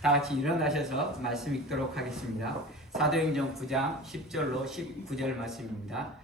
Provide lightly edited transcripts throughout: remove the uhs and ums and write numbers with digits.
다 같이 일어나셔서 말씀 읽도록 하겠습니다. 사도행전 9장 10절로 19절 말씀입니다.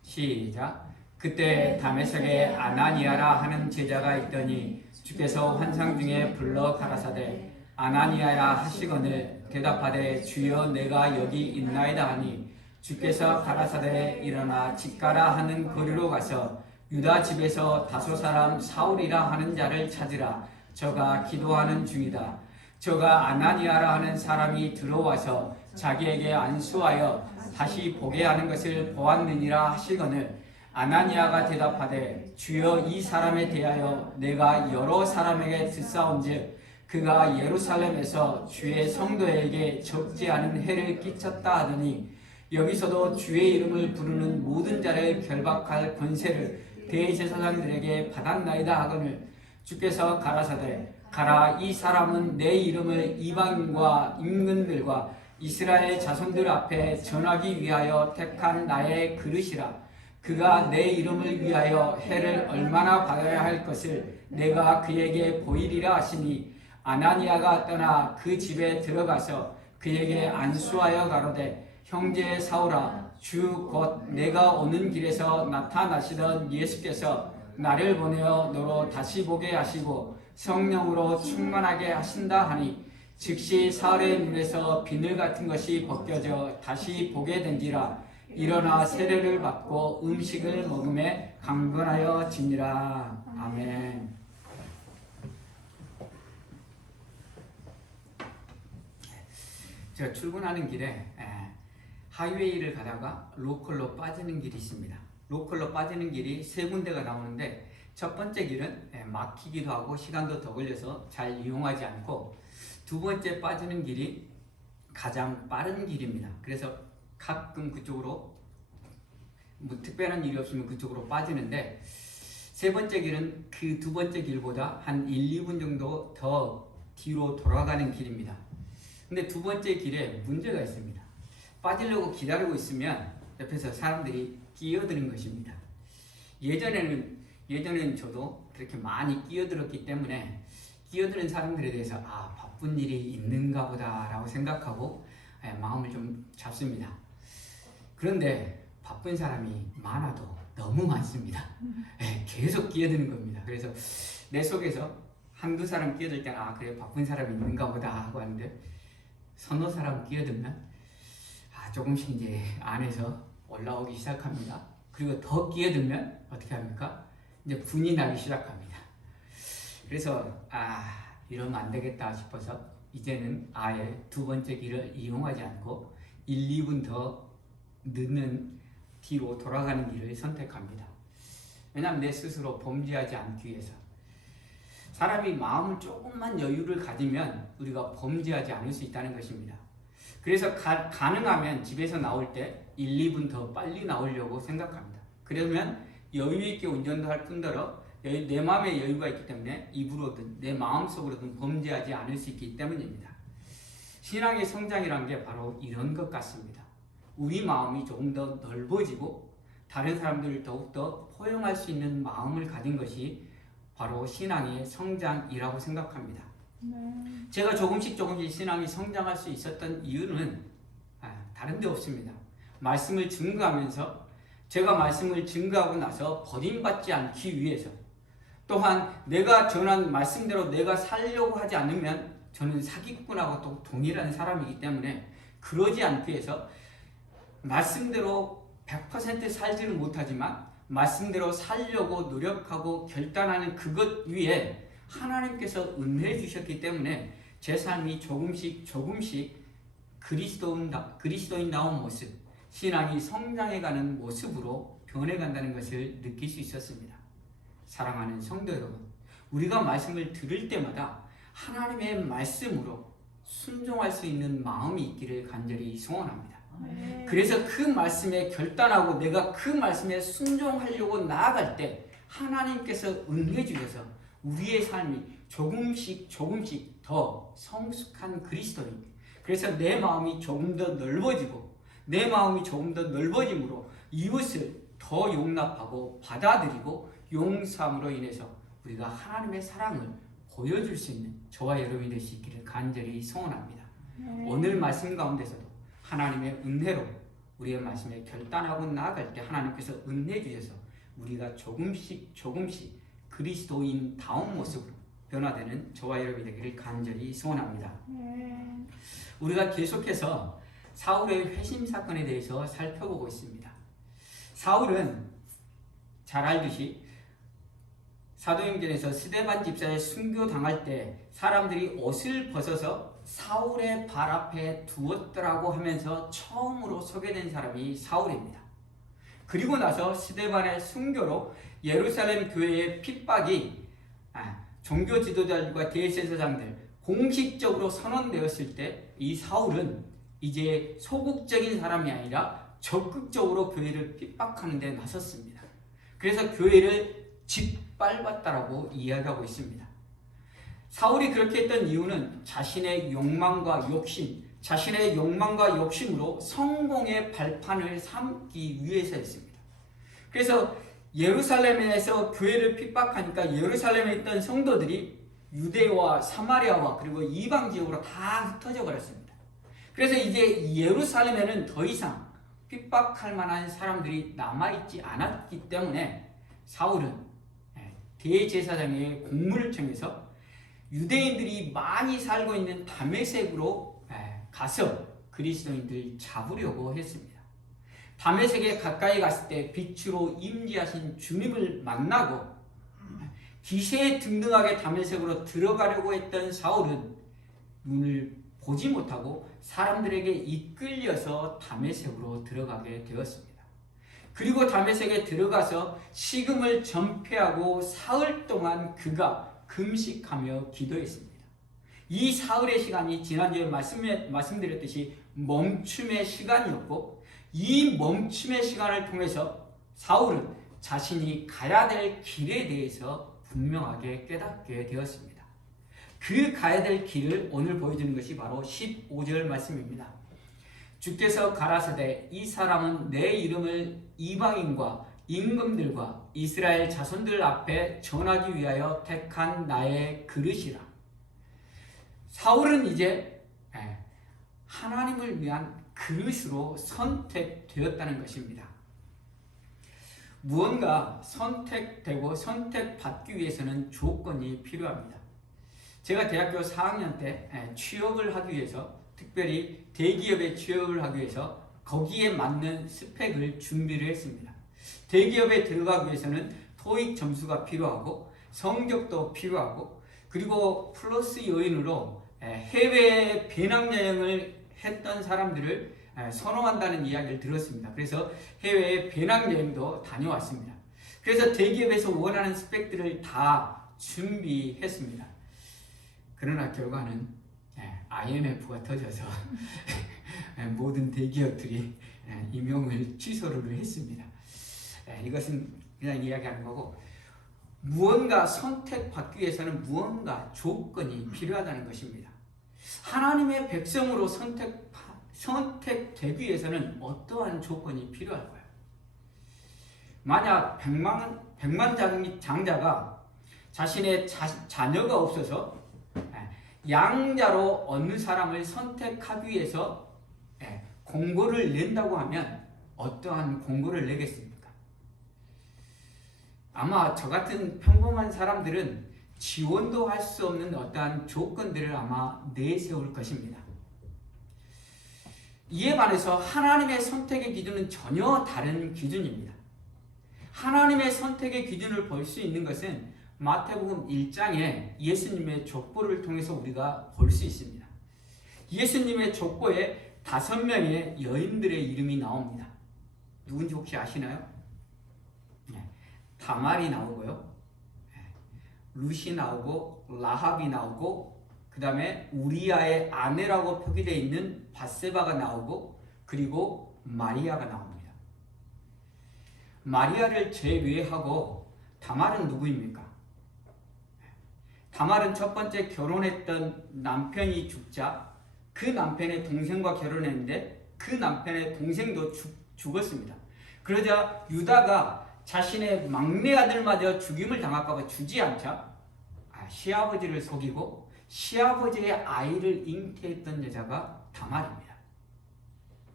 시작. 그때 다메섹에 아나니아라 하는 제자가 있더니 주께서 환상 중에 불러 가라사대 아나니아야 하시거늘 대답하되 주여 내가 여기 있나이다 하니 주께서 가라사대 일어나 집가라 하는 거리로 가서 유다 집에서 다소 사람 사울이라 하는 자를 찾으라. 저가 기도하는 중이다. 저가 아나니아라 하는 사람이 들어와서 자기에게 안수하여 다시 보게 하는 것을 보았느니라 하시거늘 아나니아가 대답하되 주여 이 사람에 대하여 내가 여러 사람에게 듣사온즉 그가 예루살렘에서 주의 성도에게 적지 않은 해를 끼쳤다 하더니 여기서도 주의 이름을 부르는 모든 자를 결박할 권세를 대제사장들에게 받았나이다 하거늘 주께서 가라사대 가라. 이 사람은 내 이름을 이방인과 임금들과 이스라엘 자손들 앞에 전하기 위하여 택한 나의 그릇이라. 그가 내 이름을 위하여 해를 얼마나 받아야 할 것을 내가 그에게 보이리라 하시니 아나니아가 떠나 그 집에 들어가서 그에게 안수하여 가로되 형제 사울아 주 곧 내가 오는 길에서 나타나시던 예수께서 나를 보내어 너로 다시 보게 하시고 성령으로 충만하게 하신다 하니 즉시 사울의 눈에서 비늘 같은 것이 벗겨져 다시 보게 된지라. 일어나 세례를 받고 음식을 먹음에 강건하여 지니라. 아멘. 제가 출근하는 길에 하이웨이를 가다가 로컬로 빠지는 길이 있습니다. 로컬로 빠지는 길이 세 군데가 나오는데 첫 번째 길은 막히기도 하고 시간도 더 걸려서 잘 이용하지 않고 두 번째 빠지는 길이 가장 빠른 길입니다. 그래서 가끔 그쪽으로 특별한 일이 없으면 그쪽으로 빠지는데 세 번째 길은 그 두 번째 길보다 한 1, 2분 정도 더 뒤로 돌아가는 길입니다. 근데 두 번째 길에 문제가 있습니다. 빠지려고 기다리고 있으면 옆에서 사람들이 끼어드는 것입니다. 예전에는 저도 그렇게 많이 끼어들었기 때문에 끼어드는 사람들에 대해서 바쁜 일이 있는가 보다 라고 생각하고 마음을 좀 잡습니다. 그런데 바쁜 사람이 많아도 너무 많습니다. 계속 끼어드는 겁니다. 그래서 내 속에서 한두 사람 끼어들 때는 그래 바쁜 사람이 있는가 보다 하고 하는데 서너 사람 끼어들면 조금씩 이제 안에서 올라오기 시작합니다. 그리고 더 끼어들면 어떻게 합니까? 이제 분이 나기 시작합니다. 그래서 이러면 안 되겠다 싶어서 이제는 아예 두 번째 길을 이용하지 않고 1, 2분 더 늦는 뒤로 돌아가는 길을 선택합니다. 왜냐하면 내 스스로 범죄하지 않기 위해서. 사람이 마음을 조금만 여유를 가지면 우리가 범죄하지 않을 수 있다는 것입니다. 그래서 가능하면 집에서 나올 때 1, 2분 더 빨리 나오려고 생각합니다. 그러면 여유 있게 운전도 할 뿐더러 내 마음에 여유가 있기 때문에 입으로든 내 마음속으로든 범죄하지 않을 수 있기 때문입니다. 신앙의 성장이란 게 바로 이런 것 같습니다. 우리 마음이 조금 더 넓어지고 다른 사람들을 더욱더 포용할 수 있는 마음을 가진 것이 바로 신앙의 성장이라고 생각합니다. 제가 조금씩 신앙이 성장할 수 있었던 이유는 다른 데 없습니다. 말씀을 증거하면서 제가 말씀을 증거하고 나서 버림받지 않기 위해서, 또한 내가 전한 말씀대로 내가 살려고 하지 않으면 저는 사기꾼하고 또 동일한 사람이기 때문에 그러지 않기 위해서 말씀대로 100% 살지는 못하지만 말씀대로 살려고 노력하고 결단하는 그것 위에 하나님께서 은혜 주셨기 때문에 제 삶이 조금씩 그리스도인다운 모습, 신앙이 성장해가는 모습으로 변해간다는 것을 느낄 수 있었습니다. 사랑하는 성도 여러분, 우리가 말씀을 들을 때마다 하나님의 말씀으로 순종할 수 있는 마음이 있기를 간절히 소원합니다. 그래서 그 말씀에 결단하고 내가 그 말씀에 순종하려고 나아갈 때 하나님께서 은혜 주셔서 우리의 삶이 조금씩 더 성숙한 그리스도인, 그래서 내 마음이 조금 더 넓어지고 내 마음이 조금 더 넓어짐으로 이웃을 더 용납하고 받아들이고 용서함으로 인해서 우리가 하나님의 사랑을 보여줄 수 있는 저와 여러분이 될 수 있기를 간절히 소원합니다. 오늘 말씀 가운데서도 하나님의 은혜로 우리의 말씀에 결단하고 나아갈 때 하나님께서 은혜 주셔서 우리가 조금씩 그리스도인다운 모습으로 변화되는 저와 여러분이 되기를 간절히 소원합니다. 우리가 계속해서 사울의 회심 사건에 대해서 살펴보고 있습니다. 사울은 잘 알듯이 사도행전에서 스데반 집사에 순교당할 때 사람들이 옷을 벗어서 사울의 발 앞에 두었더라고 하면서 처음으로 소개된 사람이 사울입니다. 그리고 나서 스데반의 순교로 예루살렘 교회의 핍박이 종교 지도자들과 대제사장들 공식적으로 선언되었을 때 이 사울은 이제 소극적인 사람이 아니라 적극적으로 교회를 핍박하는 데 나섰습니다. 그래서 교회를 짓밟았다라고 이야기하고 있습니다. 사울이 그렇게 했던 이유는 자신의 욕망과 욕심으로 성공의 발판을 삼기 위해서였습니다. 그래서 예루살렘에서 교회를 핍박하니까 예루살렘에 있던 성도들이 유대와 사마리아와 그리고 이방 지역으로 다 흩어져 버렸습니다. 그래서 이제 예루살렘에는 더 이상 핍박할 만한 사람들이 남아있지 않았기 때문에 사울은 대제사장의 공문을 청해서 유대인들이 많이 살고 있는 다메섹으로 가서 그리스도인들 잡으려고 했습니다. 다메섹에 가까이 갔을 때 빛으로 임재하신 주님을 만나고 기세에 등등하게 다메섹으로 들어가려고 했던 사울은 눈을 보지 못하고 사람들에게 이끌려서 다메섹으로 들어가게 되었습니다. 그리고 다메섹에 들어가서 식음을 전폐하고 사흘 동안 그가 금식하며 기도했습니다. 이 사흘의 시간이 지난주에 말씀드렸듯이 멈춤의 시간이었고 이 멈춤의 시간을 통해서 사울은 자신이 가야 될 길에 대해서 분명하게 깨닫게 되었습니다. 그 가야 될 길을 오늘 보여주는 것이 바로 15절 말씀입니다. 주께서 가라사대 이 사람은 내 이름을 이방인과 임금들과 이스라엘 자손들 앞에 전하기 위하여 택한 나의 그릇이라. 사울은 이제 하나님을 위한 그릇으로 선택되었다는 것입니다. 무언가 선택되고 선택받기 위해서는 조건이 필요합니다. 제가 대학교 4학년 때 취업을 하기 위해서 특별히 대기업에 취업을 하기 위해서 거기에 맞는 스펙을 준비를 했습니다. 대기업에 들어가기 위해서는 토익 점수가 필요하고 성적도 필요하고 그리고 플러스 요인으로 해외 배낭여행을 했던 사람들을 선호한다는 이야기를 들었습니다. 그래서 해외에 배낭여행도 다녀왔습니다. 그래서 대기업에서 원하는 스펙들을 다 준비했습니다. 그러나 결과는 IMF가 터져서 모든 대기업들이 임용을 취소를 했습니다. 이것은 그냥 이야기하는 거고 무언가 선택받기 위해서는 무언가 조건이 필요하다는 것입니다. 하나님의 백성으로 선택되기 위해서는 어떠한 조건이 필요할까요? 만약 백만장자가 자신의 자녀가 없어서 양자로 어느 사람을 선택하기 위해서 공고를 낸다고 하면 어떠한 공고를 내겠습니까? 아마 저 같은 평범한 사람들은 지원도 할 수 없는 어떠한 조건들을 아마 내세울 것입니다. 이에 반해서 하나님의 선택의 기준은 전혀 다른 기준입니다. 하나님의 선택의 기준을 볼 수 있는 것은 마태복음 1장에 예수님의 족보를 통해서 우리가 볼 수 있습니다. 예수님의 족보에 5명의 여인들의 이름이 나옵니다. 누군지 혹시 아시나요? 다말이 나오고요. 룻이 나오고 라합이 나오고 그 다음에 우리아의 아내라고 표기되어 있는 밧세바가 나오고 그리고 마리아가 나옵니다. 마리아를 제외하고 다말은 누구입니까? 다말은 첫 번째 결혼했던 남편이 죽자 그 남편의 동생과 결혼했는데 그 남편의 동생도 죽었습니다. 그러자 유다가 자신의 막내 아들마저 죽임을 당할까 봐 주지 않자 시아버지를 속이고 시아버지의 아이를 잉태했던 여자가 다말입니다.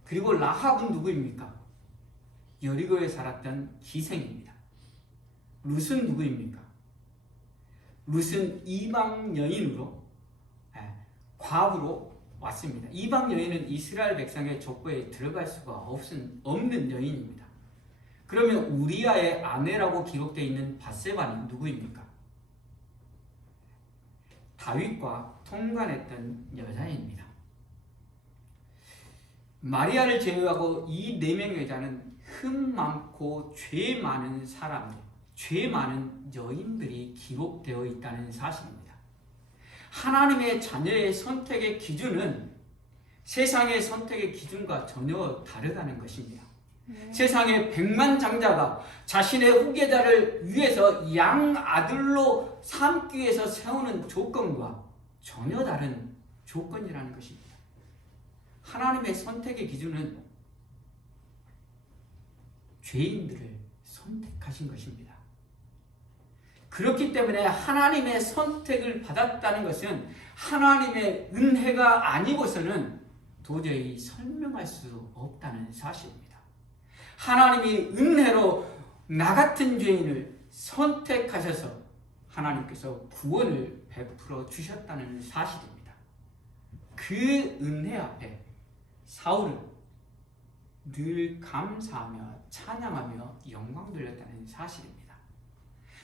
그리고 라합은 누구입니까? 여리고에 살았던 기생입니다. 룻은 누구입니까? 룻은 이방 여인으로 과부로 왔습니다. 이방 여인은 이스라엘 백성의 족보에 들어갈 수가 없는 여인입니다. 그러면 우리아의 아내라고 기록되어 있는 밧세바는 누구입니까? 다윗과 통관했던 여자입니다. 마리아를 제외하고 이 4명의 여자는 흠 많고 죄 많은 사람들, 죄 많은 여인들이 기록되어 있다는 사실입니다. 하나님의 자녀의 선택의 기준은 세상의 선택의 기준과 전혀 다르다는 것입니다. 세상의 백만장자가 자신의 후계자를 위해서 양아들로 삼기 위해서 세우는 조건과 전혀 다른 조건이라는 것입니다. 하나님의 선택의 기준은 죄인들을 선택하신 것입니다. 그렇기 때문에 하나님의 선택을 받았다는 것은 하나님의 은혜가 아니고서는 도저히 설명할 수 없다는 사실입니다. 하나님이 은혜로 나 같은 죄인을 선택하셔서 하나님께서 구원을 베풀어 주셨다는 사실입니다. 그 은혜 앞에 사울은 늘 감사하며 찬양하며 영광 돌렸다는 사실입니다.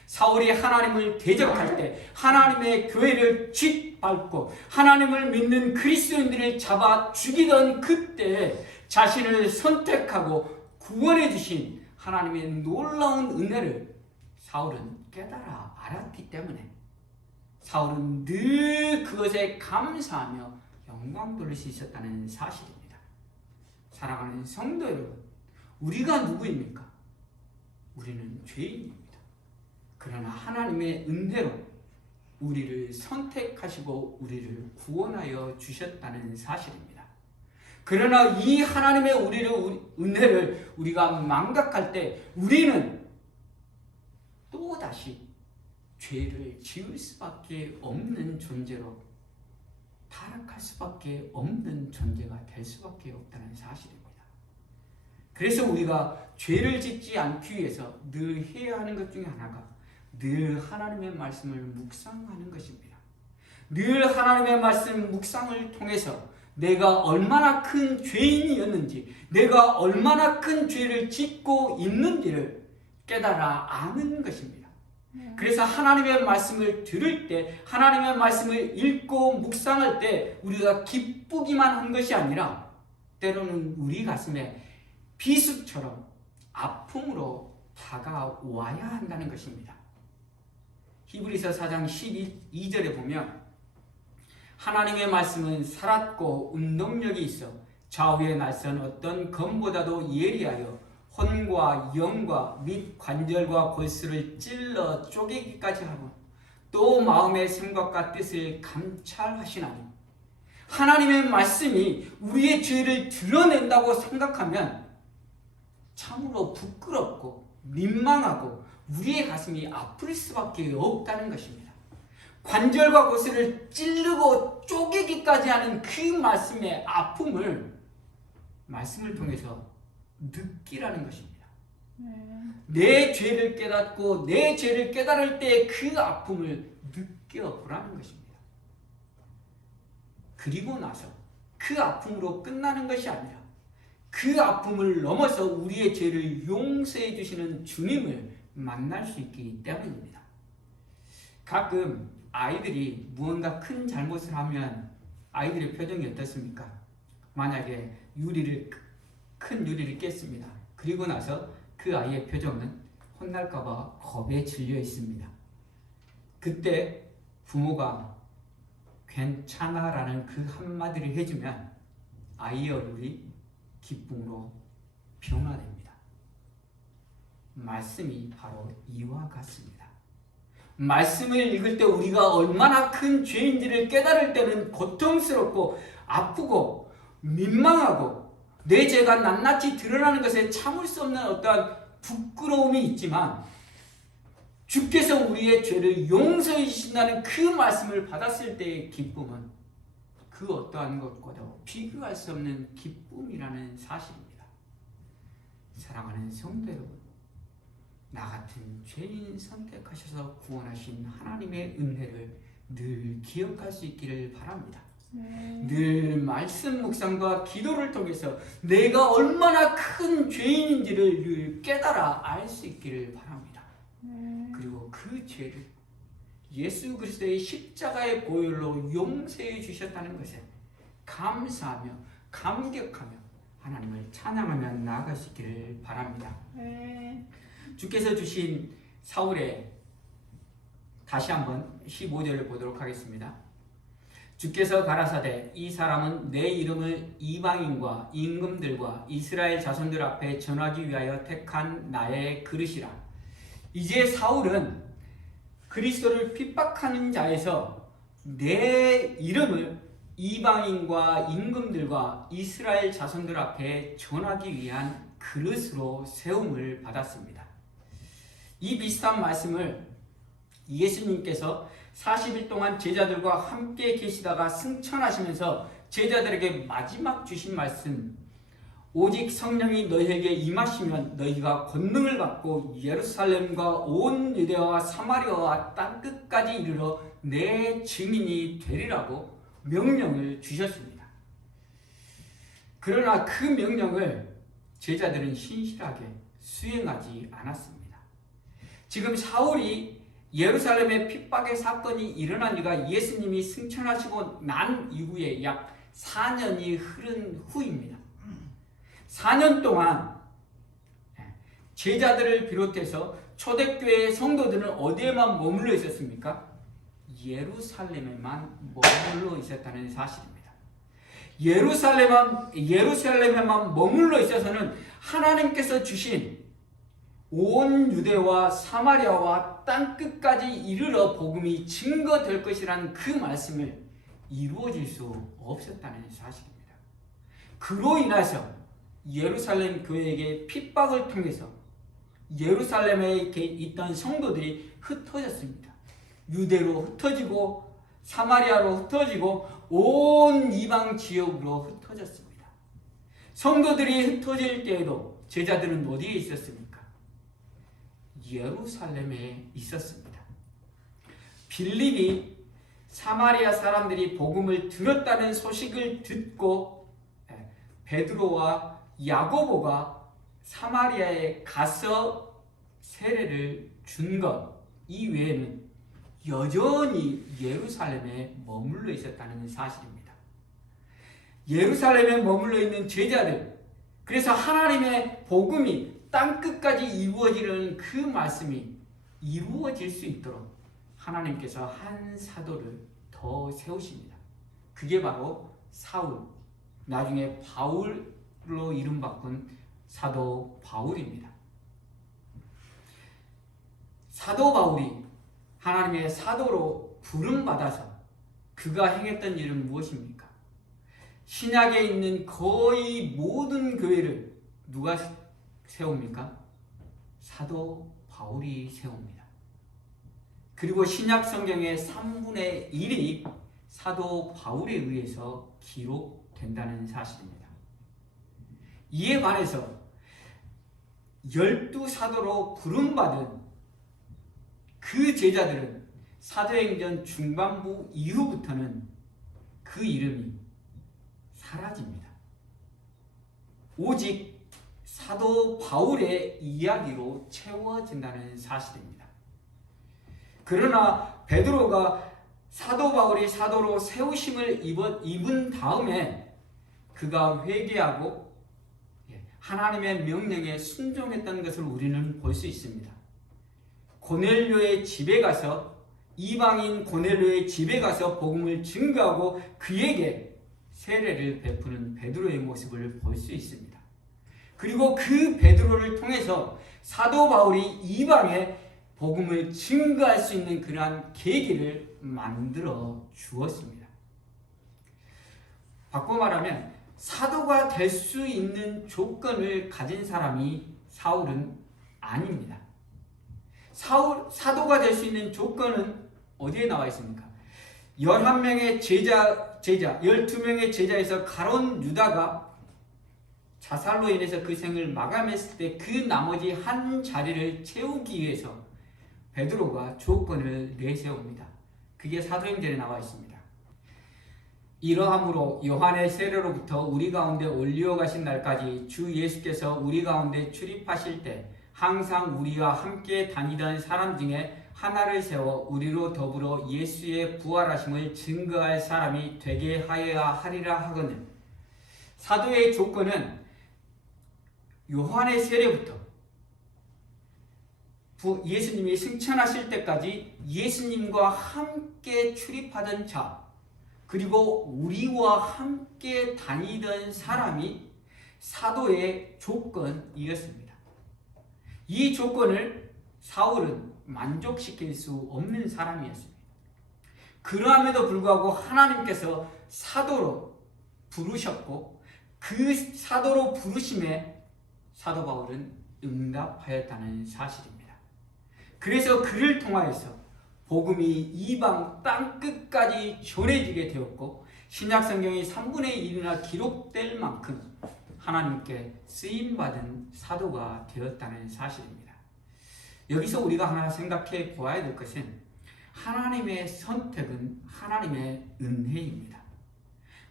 사울이 하나님을 대적할 때 하나님의 교회를 짓밟고 하나님을 믿는 그리스도인들을 잡아 죽이던 그때 자신을 선택하고 구원해 주신 하나님의 놀라운 은혜를 사울은 깨달아 알았기 때문에 사울은 늘 그것에 감사하며 영광 돌릴 수 있었다는 사실입니다. 사랑하는 성도 여러분, 우리가 누구입니까? 우리는 죄인입니다. 그러나 하나님의 은혜로 우리를 선택하시고 우리를 구원하여 주셨다는 사실입니다. 그러나 이 하나님의 은혜를 우리가 망각할 때 우리는 또다시 죄를 지을 수밖에 없는 존재로 타락할 수밖에 없는 존재가 될 수밖에 없다는 사실입니다. 그래서 우리가 죄를 짓지 않기 위해서 늘 해야 하는 것 중에 하나가 늘 하나님의 말씀을 묵상하는 것입니다. 늘 하나님의 말씀 묵상을 통해서 내가 얼마나 큰 죄인이었는지, 내가 얼마나 큰 죄를 짓고 있는지를 깨달아 아는 것입니다. 그래서 하나님의 말씀을 들을 때, 하나님의 말씀을 읽고 묵상할 때 우리가 기쁘기만 한 것이 아니라 때로는 우리 가슴에 비수처럼 아픔으로 다가와야 한다는 것입니다. 히브리서 4장 12절에 보면 하나님의 말씀은 살았고 운동력이 있어 좌우에 날선 어떤 검보다도 예리하여 혼과 영과 및 관절과 골수를 찔러 쪼개기까지 하고 또 마음의 생각과 뜻을 감찰하시나니 하나님의 말씀이 우리의 죄를 드러낸다고 생각하면 참으로 부끄럽고 민망하고 우리의 가슴이 아플 수밖에 없다는 것입니다. 관절과 골수를 찌르고 쪼개기까지 하는 그 말씀의 아픔을 말씀을 통해서 느끼라는 것입니다. 내 죄를 깨닫고 내 죄를 깨달을 때 그 아픔을 느껴보라는 것입니다. 그리고 나서 그 아픔으로 끝나는 것이 아니라 그 아픔을 넘어서 우리의 죄를 용서해 주시는 주님을 만날 수 있기 때문입니다. 가끔 아이들이 무언가 큰 잘못을 하면 아이들의 표정이 어떻습니까? 만약에 큰 유리를 깼습니다. 그리고 나서 그 아이의 표정은 혼날까봐 겁에 질려 있습니다. 그때 부모가 괜찮아 라는 그 한마디를 해주면 아이의 얼굴이 기쁨으로 변화됩니다. 말씀이 바로 이와 같습니다. 말씀을 읽을 때 우리가 얼마나 큰 죄인지를 깨달을 때는 고통스럽고 아프고 민망하고 내 죄가 낱낱이 드러나는 것에 참을 수 없는 어떠한 부끄러움이 있지만 주께서 우리의 죄를 용서해 주신다는 그 말씀을 받았을 때의 기쁨은 그 어떠한 것과도 비교할 수 없는 기쁨이라는 사실입니다. 사랑하는 성도 여러분, 나 같은 죄인 선택하셔서 구원하신 하나님의 은혜를 늘 기억할 수 있기를 바랍니다. 늘 말씀 묵상과 기도를 통해서 내가 얼마나 큰 죄인인지를 늘 깨달아 알 수 있기를 바랍니다. 그리고 그 죄를 예수 그리스도의 십자가의 보혈로 용서해 주셨다는 것에 감사하며 감격하며 하나님을 찬양하며 나아갈 수 있기를 바랍니다. 주께서 주신 사울의 다시 한번 15절을 보도록 하겠습니다. 주께서 가라사대 이 사람은 내 이름을 이방인과 임금들과 이스라엘 자손들 앞에 전하기 위하여 택한 나의 그릇이라. 이제 사울은 그리스도를 핍박하는 자에서 내 이름을 이방인과 임금들과 이스라엘 자손들 앞에 전하기 위한 그릇으로 세움을 받았습니다. 이 비슷한 말씀을 예수님께서 40일 동안 제자들과 함께 계시다가 승천하시면서 제자들에게 마지막 주신 말씀, 오직 성령이 너희에게 임하시면 너희가 권능을 받고 예루살렘과 온 유대와 사마리아와 땅끝까지 이르러 내 증인이 되리라고 명령을 주셨습니다. 그러나 그 명령을 제자들은 신실하게 수행하지 않았습니다. 지금 사울이 예루살렘의 핍박의 사건이 일어난 지가 예수님이 승천하시고 난 이후에 약 4년이 흐른 후입니다. 4년 동안 제자들을 비롯해서 초대교회 성도들은 어디에만 머물러 있었습니까? 예루살렘에만 머물러 있었다는 사실입니다. 예루살렘에만 머물러 있어서는 하나님께서 주신 온 유대와 사마리아와 땅끝까지 이르러 복음이 증거될 것이라는 그 말씀을 이루어질 수 없었다는 사실입니다. 그로 인해서 예루살렘 교회에게 핍박을 통해서 예루살렘에 있던 성도들이 흩어졌습니다. 유대로 흩어지고 사마리아로 흩어지고 온 이방 지역으로 흩어졌습니다. 성도들이 흩어질 때에도 제자들은 어디에 있었습니까? 예루살렘에 있었습니다. 빌립이 사마리아 사람들이 복음을 들었다는 소식을 듣고 베드로와 야고보가 사마리아에 가서 세례를 준 것 이외에는 여전히 예루살렘에 머물러 있었다는 사실입니다. 예루살렘에 머물러 있는 제자들, 그래서 하나님의 복음이 땅끝까지 이루어지는 그 말씀이 이루어질 수 있도록 하나님께서 한 사도를 더 세우십니다. 그게 바로 사울, 나중에 바울로 이름 바꾼 사도 바울입니다. 사도 바울이 하나님의 사도로 부름받아서 그가 행했던 일은 무엇입니까? 신약에 있는 거의 모든 교회를 누가 세웁니까? 사도 바울이 세웁니다. 그리고 신약 성경의 3분의 1이 사도 바울에 의해서 기록된다는 사실입니다. 이에 관해서 12사도로 부름받은 그 제자들은 사도행전 중반부 이후부터는 그 이름이 사라집니다. 오직 사도 바울의 이야기로 채워진다는 사실입니다. 그러나 베드로가 사도 바울이 사도로 세우심을 입은 다음에 그가 회개하고 하나님의 명령에 순종했던 것을 우리는 볼 수 있습니다. 고넬료의 집에 가서 이방인 고넬료의 집에 가서 복음을 증거하고 그에게 세례를 베푸는 베드로의 모습을 볼 수 있습니다. 그리고 그 베드로를 통해서 사도 바울이 이방에 복음을 증거할 수 있는 그러한 계기를 만들어 주었습니다. 바꿔 말하면 사도가 될 수 있는 조건을 가진 사람이 사울은 아닙니다. 사도가 될 수 있는 조건은 어디에 나와 있습니까? 11명의 제자 12명의 제자에서 가룟 유다가 자살로 인해서 그 생을 마감했을 때 그 나머지 한 자리를 채우기 위해서 베드로가 조건을 내세웁니다. 그게 사도행전에 나와 있습니다. 이러함으로 요한의 세례로부터 우리 가운데 올리어 가신 날까지 주 예수께서 우리 가운데 출입하실 때 항상 우리와 함께 다니던 사람 중에 하나를 세워 우리로 더불어 예수의 부활하심을 증거할 사람이 되게 하여야 하리라 하거늘. 사도의 조건은 요한의 세례부터 예수님이 승천하실 때까지 예수님과 함께 출입하던 자, 그리고 우리와 함께 다니던 사람이 사도의 조건이었습니다. 이 조건을 사울은 만족시킬 수 없는 사람이었습니다. 그러함에도 불구하고 하나님께서 사도로 부르셨고 그 사도로 부르심에 사도 바울은 응답하였다는 사실입니다. 그래서 그를 통하여서 복음이 이방 땅끝까지 전해지게 되었고 신약성경이 3분의 1이나 기록될 만큼 하나님께 쓰임받은 사도가 되었다는 사실입니다. 여기서 우리가 하나 생각해 보아야 될 것은 하나님의 선택은 하나님의 은혜입니다.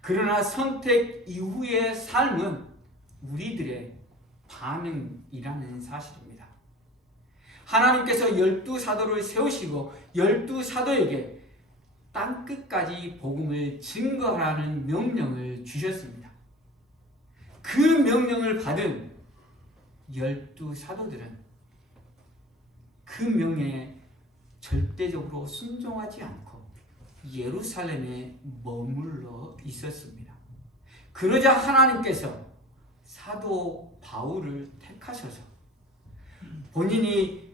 그러나 선택 이후의 삶은 우리들의 반응이라는 사실입니다. 하나님께서 12사도를 세우시고 12사도에게 땅끝까지 복음을 증거하라는 명령을 주셨습니다. 그 명령을 받은 12사도들은 그 명령에 절대적으로 순종하지 않고 예루살렘에 머물러 있었습니다. 그러자 하나님께서 사도 바울을 택하셔서 본인이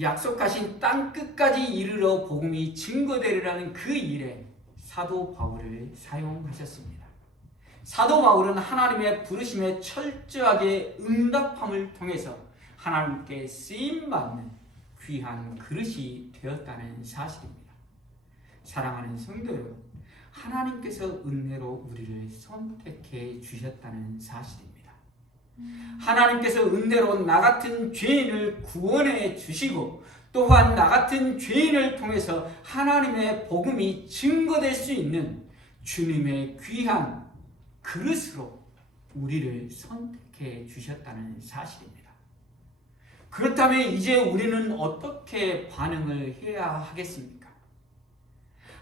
약속하신 땅끝까지 이르러 복음이 증거되리라는 그 일에 사도 바울을 사용하셨습니다. 사도 바울은 하나님의 부르심에 철저하게 응답함을 통해서 하나님께 쓰임받는 귀한 그릇이 되었다는 사실입니다. 사랑하는 성도 여러분, 하나님께서 은혜로 우리를 선택해 주셨다는 사실입니다. 하나님께서 은혜로 나 같은 죄인을 구원해 주시고 또한 나 같은 죄인을 통해서 하나님의 복음이 증거될 수 있는 주님의 귀한 그릇으로 우리를 선택해 주셨다는 사실입니다. 그렇다면 이제 우리는 어떻게 반응을 해야 하겠습니까?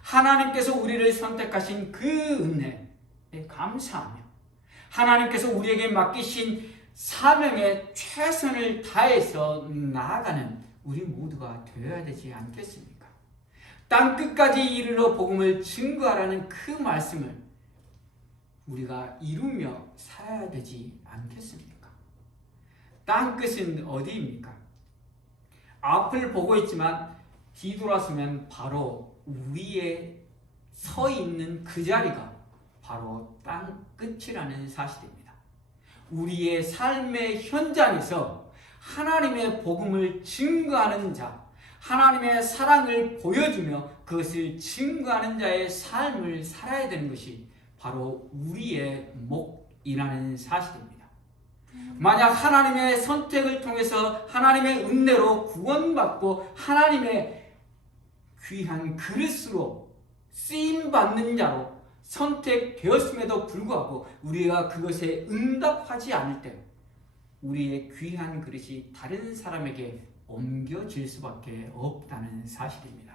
하나님께서 우리를 선택하신 그 은혜에 감사하며 하나님께서 우리에게 맡기신 사명에 최선을 다해서 나아가는 우리 모두가 되어야 되지 않겠습니까? 땅끝까지 이르러 복음을 증거하라는 그 말씀을 우리가 이루며 살아야 되지 않겠습니까? 땅끝은 어디입니까? 앞을 보고 있지만 뒤돌아서면 바로 위에 서 있는 그 자리가 바로 땅끝이라는 사실입니다. 우리의 삶의 현장에서 하나님의 복음을 증거하는 자, 하나님의 사랑을 보여주며 그것을 증거하는 자의 삶을 살아야 되는 것이 바로 우리의 목이라는 사실입니다. 만약 하나님의 선택을 통해서 하나님의 은혜로 구원받고 하나님의 귀한 그릇으로 쓰임받는 자로 선택되었음에도 불구하고 우리가 그것에 응답하지 않을 때 우리의 귀한 그릇이 다른 사람에게 옮겨질 수밖에 없다는 사실입니다.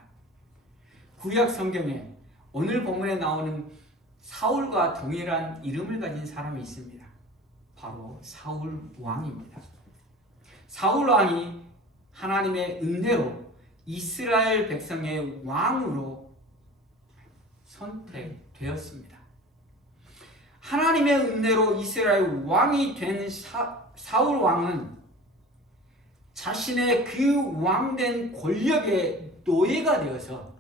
구약 성경에 오늘 본문에 나오는 사울과 동일한 이름을 가진 사람이 있습니다. 바로 사울 왕입니다. 사울 왕이 하나님의 은혜로 이스라엘 백성의 왕으로 선택되었습니다. 하나님의 은혜로 이스라엘 왕이 된 사울 왕은 자신의 그 왕된 권력의 노예가 되어서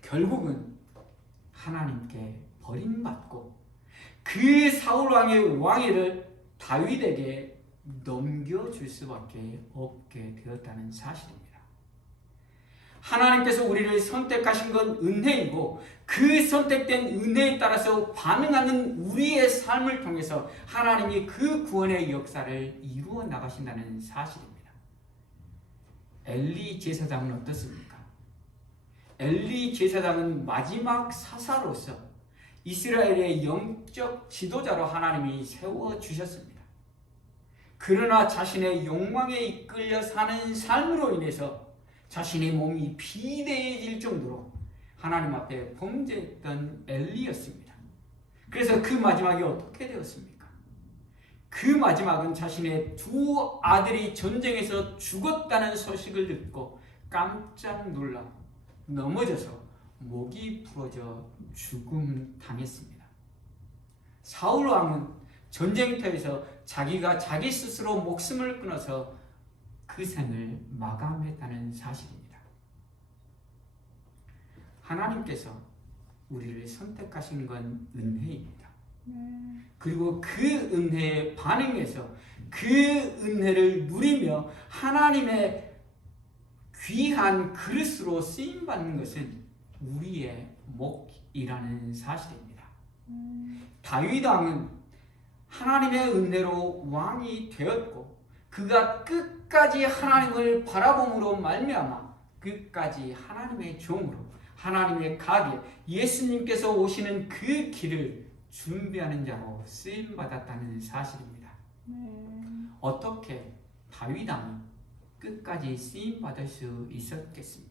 결국은 하나님께 버림받고 그 사울 왕의 왕위를 다윗에게 넘겨줄 수밖에 없게 되었다는 사실입니다. 하나님께서 우리를 선택하신 건 은혜이고 그 선택된 은혜에 따라서 반응하는 우리의 삶을 통해서 하나님이 그 구원의 역사를 이루어 나가신다는 사실입니다. 엘리 제사장은 어떻습니까? 엘리 제사장은 마지막 사사로서 이스라엘의 영적 지도자로 하나님이 세워주셨습니다. 그러나 자신의 욕망에 이끌려 사는 삶으로 인해서 자신의 몸이 비대해질 정도로 하나님 앞에 범죄했던 엘리였습니다. 그래서 그 마지막이 어떻게 되었습니까? 그 마지막은 자신의 두 아들이 전쟁에서 죽었다는 소식을 듣고 깜짝 놀라 넘어져서 목이 부러져 죽음 당했습니다. 사울 왕은 전쟁터에서 자기가 자기 스스로 목숨을 끊어서 그 생을 마감했다는 사실입니다. 하나님께서 우리를 선택하신 건 은혜입니다. 그리고 그 은혜에 반응해서 그 은혜를 누리며 하나님의 귀한 그릇으로 쓰임받는 것은 우리의 몫이라는 사실입니다. 다윗 왕은 하나님의 은혜로 왕이 되었고 그가 끝까지 하나님을 바라봄으로 말미암아 끝까지 하나님의 종으로 하나님의 가게 예수님께서 오시는 그 길을 준비하는 자로 쓰임받았다는 사실입니다. 어떻게 다윗 왕이 끝까지 쓰임받을 수 있었겠습니까?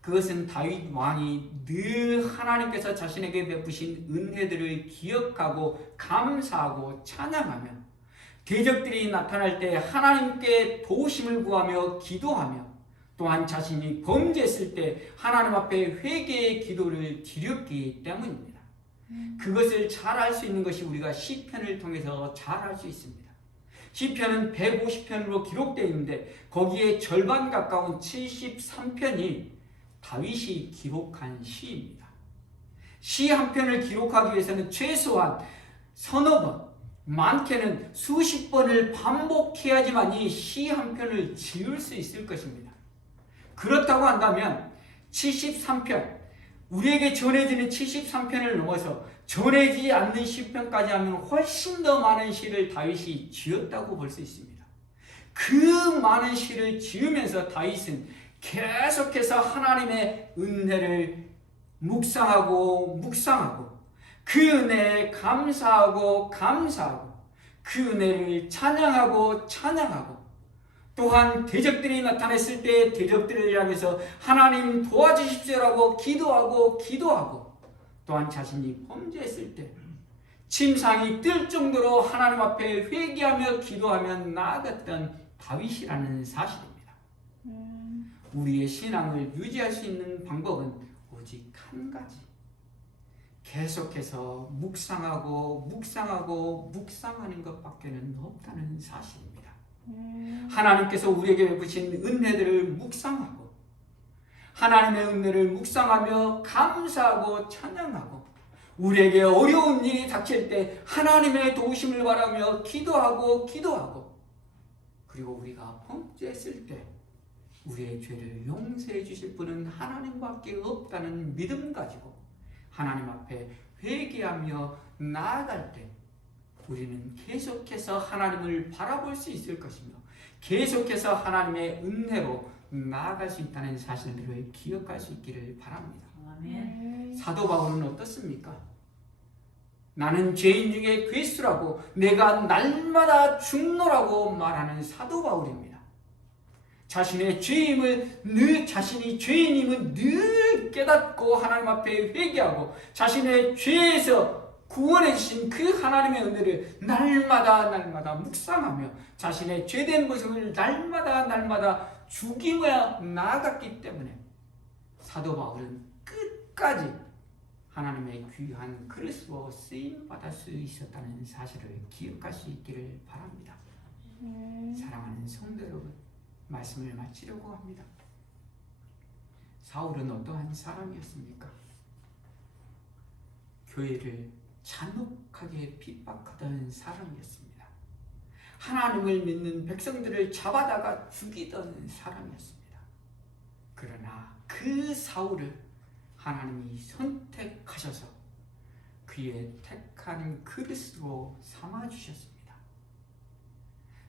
그것은 다윗 왕이 늘 하나님께서 자신에게 베푸신 은혜들을 기억하고 감사하고 찬양하며 대적들이 나타날 때 하나님께 도우심을 구하며 기도하며 또한 자신이 범죄했을 때 하나님 앞에 회개의 기도를 드렸기 때문입니다. 그것을 잘 알 수 있는 것이 우리가 시편을 통해서 잘 알 수 있습니다. 시편은 150편으로 기록되어 있는데 거기에 절반 가까운 73편이 다윗이 기록한 시입니다. 시 한 편을 기록하기 위해서는 최소한 서너 번, 많게는 수십 번을 반복해야지만이 시 한 편을 지을 수 있을 것입니다. 그렇다고 한다면 73편, 우리에게 전해지는 73편을 넘어서 전해지지 않는 시편까지 하면 훨씬 더 많은 시를 다윗이 지었다고 볼 수 있습니다. 그 많은 시를 지으면서 다윗은 계속해서 하나님의 은혜를 묵상하고 그 은혜에 감사하고 그 은혜를 찬양하고 또한 대적들이 나타났을 때 대적들을 향해서 하나님 도와주십시오라고 기도하고 또한 자신이 범죄했을 때 침상이 뜰 정도로 하나님 앞에 회개하며 기도하며 나아갔던 다윗이라는 사실입니다. 우리의 신앙을 유지할 수 있는 방법은 오직 한 가지, 계속해서 묵상하는 것밖에는 없다는 사실입니다. 하나님께서 우리에게 베푸신 은혜들을 묵상하고 하나님의 은혜를 묵상하며 감사하고 찬양하고 우리에게 어려운 일이 닥칠 때 하나님의 도우심을 바라며 기도하고 그리고 우리가 범죄했을 때 우리의 죄를 용서해 주실 분은 하나님밖에 없다는 믿음 가지고 하나님 앞에 회개하며 나아갈 때 우리는 계속해서 하나님을 바라볼 수 있을 것이며 계속해서 하나님의 은혜로 나아갈 수 있다는 사실들을 기억할 수 있기를 바랍니다. 아멘. 사도 바울은 어떻습니까? 나는 죄인 중에 괴수라고 내가 날마다 죽노라고 말하는 사도 바울입니다. 자신이 죄인임을 늘 깨닫고 하나님 앞에 회개하고 자신의 죄에서 구원해 주신 그 하나님의 은혜를 날마다 묵상하며 자신의 죄된 모습을 날마다 죽이며 나아갔기 때문에 사도 바울은 끝까지 하나님의 귀한 그릇으로 쓰임받을 수 있었다는 사실을 기억할 수 있기를 바랍니다. 사랑하는 성도 여러분, 말씀을 마치려고 합니다. 사울은 어떠한 사람이었습니까? 교회를 잔혹하게 핍박하던 사람이었습니다. 하나님을 믿는 백성들을 잡아다가 죽이던 사람이었습니다. 그러나 그 사울을 하나님이 선택하셔서 그의 택한 그릇으로 삼아주셨습니다.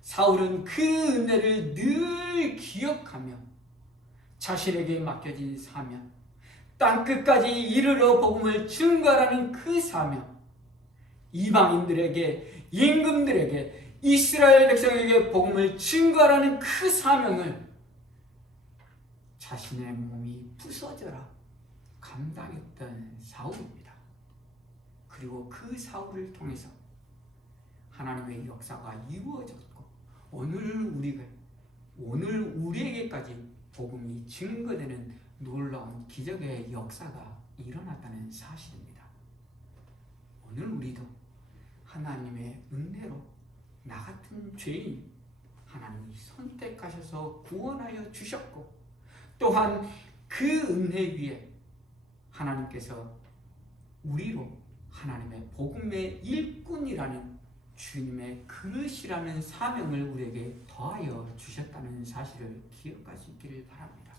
사울은 그 은혜를 늘 기억하며 자신에게 맡겨진 사명, 땅끝까지 이르러 복음을 증거하라는 그 사명, 이방인들에게, 임금들에게, 이스라엘 백성에게 복음을 증거하라는 그 사명을 자신의 몸이 부서져라 감당했던 사울입니다. 그리고 그 사울을 통해서 하나님의 역사가 이루어졌고 오늘 우리에게까지 복음이 증거되는 놀라운 기적의 역사가 일어났다는 사실입니다. 오늘 우리도 하나님의 은혜로 나 같은 죄인 하나님이 선택하셔서 구원하여 주셨고 또한 그 은혜 위에 하나님께서 우리로 하나님의 복음의 일꾼이라는 주님의 그릇이라는 사명을 우리에게 더하여 주셨다는 사실을 기억할 수 있기를 바랍니다.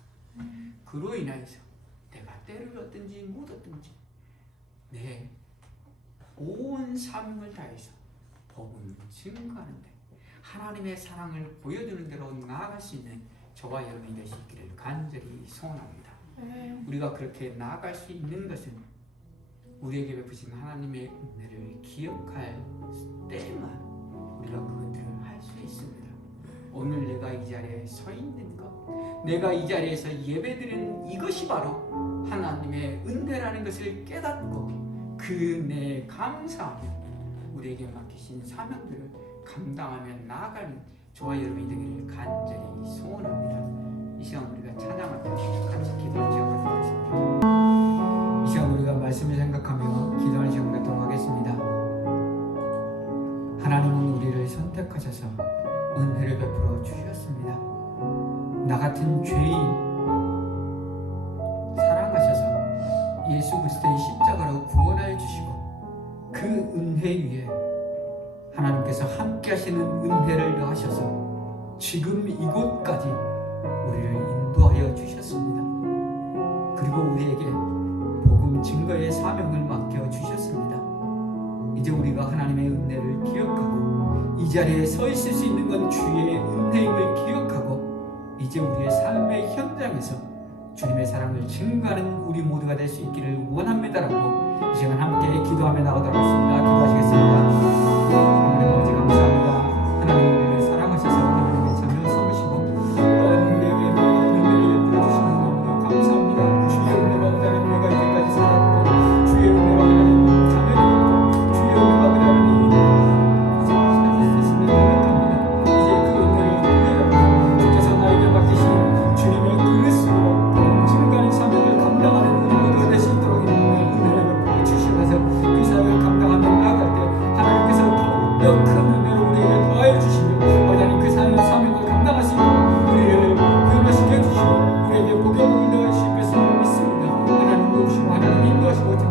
그로 인하여서 내가 때를 얻든지 못 얻든지 내 온 삶을 다해서 복음을 증거하는데 하나님의 사랑을 보여주는 대로 나아갈 수 있는 저와 여러분이 될 수 있기를 간절히 소원합니다. 우리가 그렇게 나아갈 수 있는 것은 우리에게 베푸신 하나님의 은혜를 기억할 때만 우리가 그것들을 할 수 있습니다. 오늘 내가 이 자리에 서 있는 것, 내가 이 자리에서 예배드리는 이것이 바로 하나님의 은혜라는 것을 깨닫고 그 은혜에 감사하며 우리에게 맡기신 사명들을 감당하며 나아가는 저와 여러분이 되기를 간절히 소원합니다. 이 시간 우리가 찬양할 때 같이 기도하는 시간 갖도록 하겠습니다. 이 시간 우리가 말씀을 생각하며 기도하는 시간 갖도록 하겠습니다. 하나님은 우리를 선택하셔서 은혜를 베풀어 주셨습니다. 나 같은 죄인 사랑하셔서 예수 그리스도의 십자가로 구원하여 주시고 그 은혜 위에 하나님께서 함께 하시는 은혜를 더하셔서 지금 이곳까지 우리를 인도하여 주셨습니다. 그리고 우리에게 복음 증거의 사명을 맡겨 주셨습니다. 이제 우리가 하나님의 은혜를 기억하고 이 자리에 서 있을 수 있는 건 주의 은혜임을 기억하고 이제 우리의 삶의 현장에서 주님의 사랑을 증거하는 우리 모두가 될 수 있기를 원합니다라고 이 시간 함께 기도하며 나가도록 하겠습니다. 기도하시겠습니다. 하나님 아버지 감사합니다. 하나님 우리를 사랑하셔서 하나님의 자녀 삼으시고 우리에게 놀라운 은혜를 베풀어주시는 너무도 감사합니다. 주의 은혜가 없다면 우리가 이제까지 살았고 주의 은혜로 하나님 자녀를 얻고 주의 은혜가 없다면 살았으면 고백합니다. 이제 그 은혜를 돌려잡고 주께서 나에게 맡기신 주님의 그릇으로 증거하는 사명을 감당하는 우리 모두가 될 수 있도록 은혜를 베풀어 주시면서 그 사명을 감당하며 나아갈 때 하나님께서 더욱 큰 은혜로 우리에게 더하여 주시며 하나님 그 사명을 감당할 수 있도록 우리를 부여시켜 주시고 우리에게 복의 복을 더하여 주실 것을 믿습니다. 하나님 도우시고 하나님 인도하시고 붙들어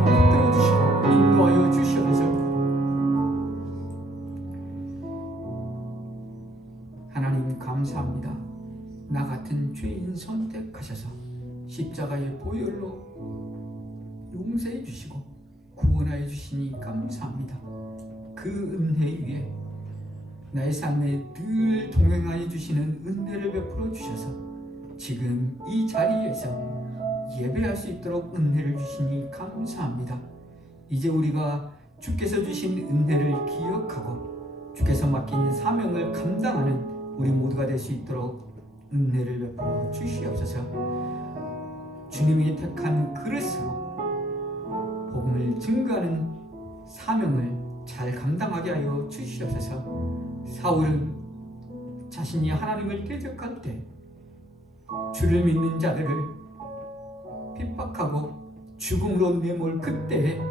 주시고 인도하여 주시옵소서. 하나님 감사합니다. 나 같은 죄인 선택하셔서 십자가의 보혈로 용서해 주시고 구원하여 주시니 감사합니다. 그 은혜 위에 나의 삶에 늘 동행하여 주시는 은혜를 베풀어 주셔서 지금 이 자리에서 예배할 수 있도록 은혜를 주시니 감사합니다. 이제 우리가 주께서 주신 은혜를 기억하고 주께서 맡긴 사명을 감당하는 우리 모두가 될 수 있도록 은혜를 베풀어 주시옵소서. 주님이 택한 그릇으로 복음을 증거하는 사명을 잘 감당하게 하여 주시옵소서. 사울은 자신이 하나님을 대적할 때 주를 믿는 자들을 핍박하고 죽음으로 내몰 그때에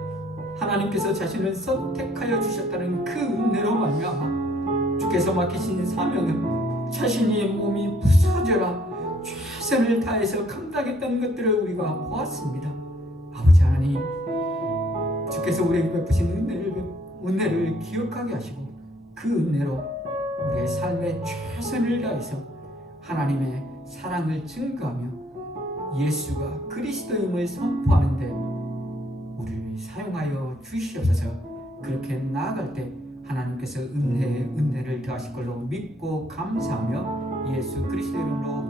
하나님께서 자신을 선택하여 주셨다는 그 은혜로 말미암아 주께서 맡기신 사명은 자신의 몸이 부서져라 최선을 다해서 감당했다는 것들을 우리가 보았습니다. 아버지 하나님, 주께서 우리에게 베푸신 은혜를 기억하게 하시고 그 은혜로 우리의 삶에 최선을 다해서 하나님의 사랑을 증거하며 예수가 그리스도임을 선포하는데 우리를 사용하여 주시옵소서. 그렇게 나아갈 때 하나님께서 은혜를 더하실 걸로 믿고 감사하며 예수 그리스도 이름으로